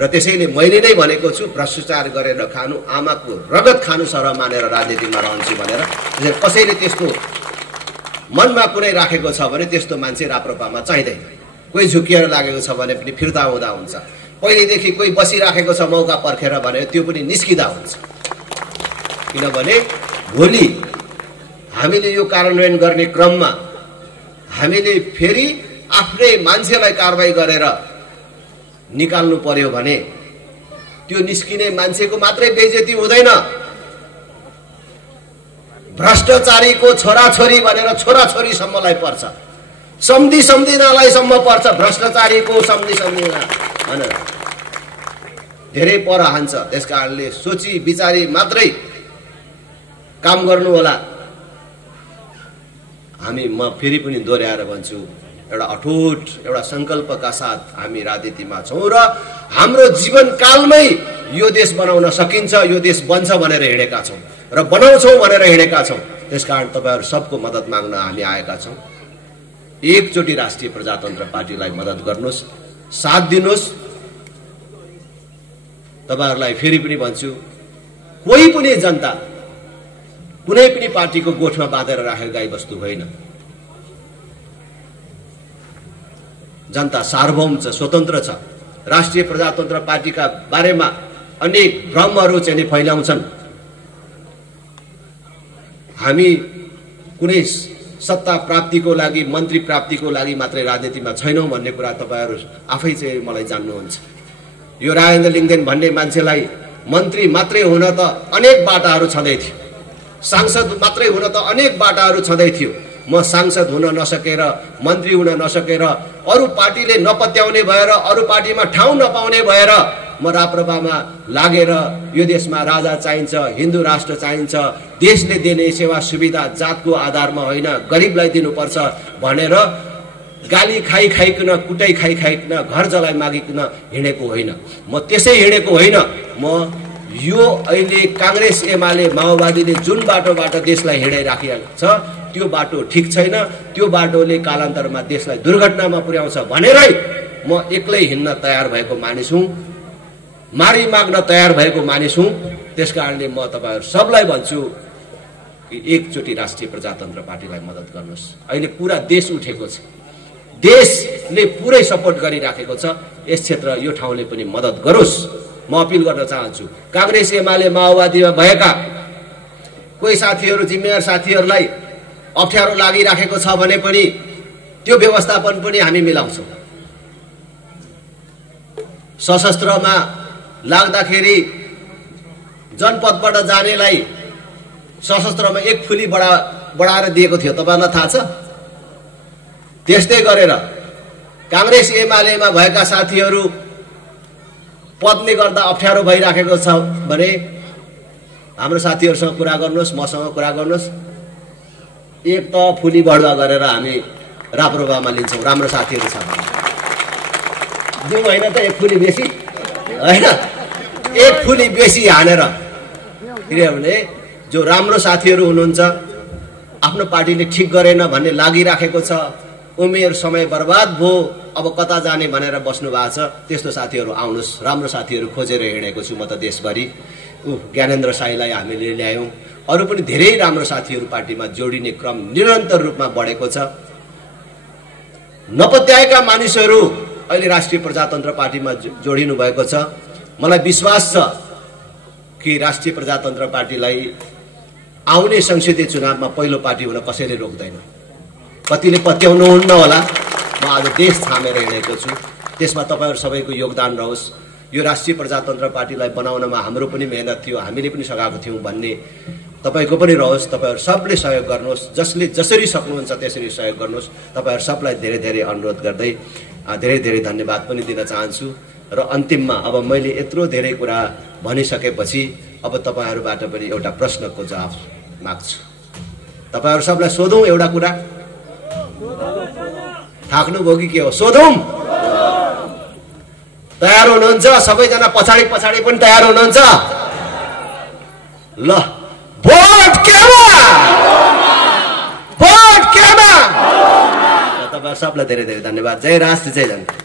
र त्यसैले मैले नै भनेको छु, भ्रष्टाचार गरेर खानु आमाको रगत खानु सरह मानेर राजनीतिमा रहन्छु भनेर। कसैले त्यस्तो मनमा कुनै राखेको छ भने त्यस्तो मान्छे राप्रपामा चाहिँदैन। कोही झुकिएर लागेको छ भने पनि फिर्ता हुँदा हुन्छ। पहिलेदेखि कोही बसिराखेको छ मौका पर्खेर भने त्यो पनि निस्किँदा हुन्छ। किनभने भोलि हामीले यो कार्यान्वयन गर्ने क्रममा हामीले फेरि आफ्नै मान्छेलाई कारबाही गरेर निकाल्नु पर्यो भने त्यो निस्किने मान्छेको मात्रै बेइज्जती हुँदैन, भ्रष्टाचारीको छोराछोरी भनेर छोराछोरीसम्मलाई पर्छ, सम्झिनालाई सम्म पर्छ। भ्रष्टाचारीको सम्झिना भनेर धेरै पर हान्छ। त्यस कारणले सोची विचारी मात्रै काम गर्नु होला। म फेरि पनि दोहोऱ्याएर भन्छु, एउटा अठोट एउटा सङ्कल्पका साथ हामी राजनीतिमा छौँ र हाम्रो जीवनकालमै यो देश बनाउन सकिन्छ, यो देश बन्छ भनेर हिँडेका छौँ र बनाउँछौँ भनेर हिँडेका छौँ। त्यसकारण तपाईँहरू सबको मद्दत माग्न हामी आएका छौँ। एकचोटि राष्ट्रिय प्रजातन्त्र पार्टीलाई मद्दत गर्नुहोस्, साथ दिनुहोस्। तपाईँहरूलाई फेरि पनि भन्छु, कोही पनि जनता कुनै पनि पार्टीको गोठमा बाँधेर राखेको गाईबस्तु होइन। जनता सार्वभौम छ, स्वतन्त्र छ। राष्ट्रिय प्रजातन्त्र पार्टीका बारेमा अनेक भ्रमहरू चाहिँ फैलाउँछन्। हामी कुनै सत्ता प्राप्तिको लागि, मन्त्री प्राप्तिको लागि मात्रै राजनीतिमा छैनौँ भन्ने कुरा तपाईँहरू आफै चाहिँ मलाई जान्नुहुन्छ। यो राजेन्द्र लिङ्गदेन भन्ने मान्छेलाई मन्त्री मात्रै हुन त अनेक बाटाहरू छँदै थियो, सांसद मात्रै हुन त अनेक बाटाहरू छँदै थियो। म सांसद हुन नसकेर, मन्त्री हुन नसकेर, अरू पार्टीले नपत्याउने भएर, अरू पार्टीमा ठाउँ नपाउने भएर म राप्रपामा लागेर यो देशमा राजा चाहिन्छ, हिन्दू राष्ट्र चाहिन्छ, देशले दिने सेवा सुविधा जातको आधारमा होइन गरिबलाई दिनुपर्छ भनेर गाली खाइकन, कुटाइ खाइकन, घर जलाइ मागिकन हिँडेको होइन। म त्यसै हिँडेको होइन। म यो अहिले काङ्ग्रेस, एमाले, माओवादीले जुन बाटोबाट देशलाई हिँडाइराखेको छ त्यो बाटो ठिक छैन। त्यो बाटोले कालान्तरमा देशलाई दुर्घटनामा पुर्याउँछ भनेरै म एक्लै हिँड्न तयार भएको मानिस हुँ, मारी माग्न तयार भएको मानिस हुँ। त्यसकारणले म तपाईँहरू सबलाई भन्छु कि एकचोटि राष्ट्रिय प्रजातन्त्र पार्टीलाई मद्दत गर्नुहोस्। अहिले पुरा देश उठेको छ, देशले पुरै सपोर्ट गरिराखेको छ। यस क्षेत्र यो ठाउँले पनि मद्दत गरोस्। म अपिल गर्न चाहन्छु, काङ्ग्रेस, एमाले, माओवादीमा भएका कोही साथीहरू, जिम्मेवार साथीहरूलाई अप्ठ्यारो लागिराखेको छ भने पनि त्यो व्यवस्थापन पनि हामी मिलाउँछौँ। सशस्त्रमा लाग्दाखेरि जनपदबाट जानेलाई सशस्त्रमा एक फुली बढाएर दिएको थियो, तपाईँलाई थाहा छ? त्यस्तै गरेर काङ्ग्रेस, एमालेमा भएका साथीहरू पदले गर्दा अप्ठ्यारो भइराखेको छ भने हाम्रो साथीहरूसँग कुरा गर्नुहोस्, मसँग कुरा गर्नुहोस्। एक त फुली बढुवा गरेर हामी राप्रपामा लिन्छौँ, राम्रो साथीहरू छ दिउँ होइन त, एक फुली बेसी होइन, एक फुली बेसी हानेर। किनभने जो राम्रो साथीहरू हुनुहुन्छ, आफ्नो पार्टीले ठिक गरेन भन्ने लागिराखेको छ, उमेर समय बर्बाद भयो, अब कता जाने भनेर बस्नु भएको छ, त्यस्तो साथीहरू आउनुहोस्। राम्रो साथीहरू खोजेर हिँडेको छु म त देशभरि। ज्ञानेन्द्र साईलाई हामीले ल्यायौँ, अरू पनि धेरै राम्रो साथीहरू पार्टीमा जोडिने क्रम निरन्तर रूपमा बढेको छ। नपत्याएका मानिसहरू अहिले राष्ट्रिय प्रजातन्त्र पार्टीमा जोडिनु भएको छ। मलाई विश्वास छ कि राष्ट्रिय प्रजातन्त्र पार्टीलाई आउने संसदीय चुनावमा पहिलो पार्टी हुन कसैले रोक्दैन। कतिले पत्याउनुहुन्न होला, म आज देश थामेर हिँडेको छु। त्यसमा तपाईँहरू सबैको योगदान रहोस्। यो राष्ट्रिय प्रजातन्त्र पार्टीलाई बनाउनमा हाम्रो पनि मेहनत थियो, हामीले पनि सघाएको थियौँ भन्ने तपाईँको पनि रहोस्। तपाईँहरू सबले सहयोग गर्नुहोस्, जसले जसरी सक्नुहुन्छ त्यसरी सहयोग गर्नुहोस्। तपाईँहरू सबलाई धेरै धेरै अनुरोध गर्दै धेरै धेरै धन्यवाद पनि दिन चाहन्छु। र अन्तिममा अब मैले यत्रो धेरै कुरा भनिसकेपछि अब तपाईँहरूबाट पनि एउटा प्रश्नको जवाफ माग्छु। तपाईँहरू सबलाई सोधौँ एउटा कुरा, थाक्नुभयो कि के हो? सोधौँ? तयार हुनुहुन्छ? सबैजना पछाडि पछाडि पनि तयार हुनुहुन्छ? ल, भोट केमा? भोट केमा? तपाईहरु सबलाई धेरै धेरै धन्यवाद। जय राष्ट्र, जय जनता।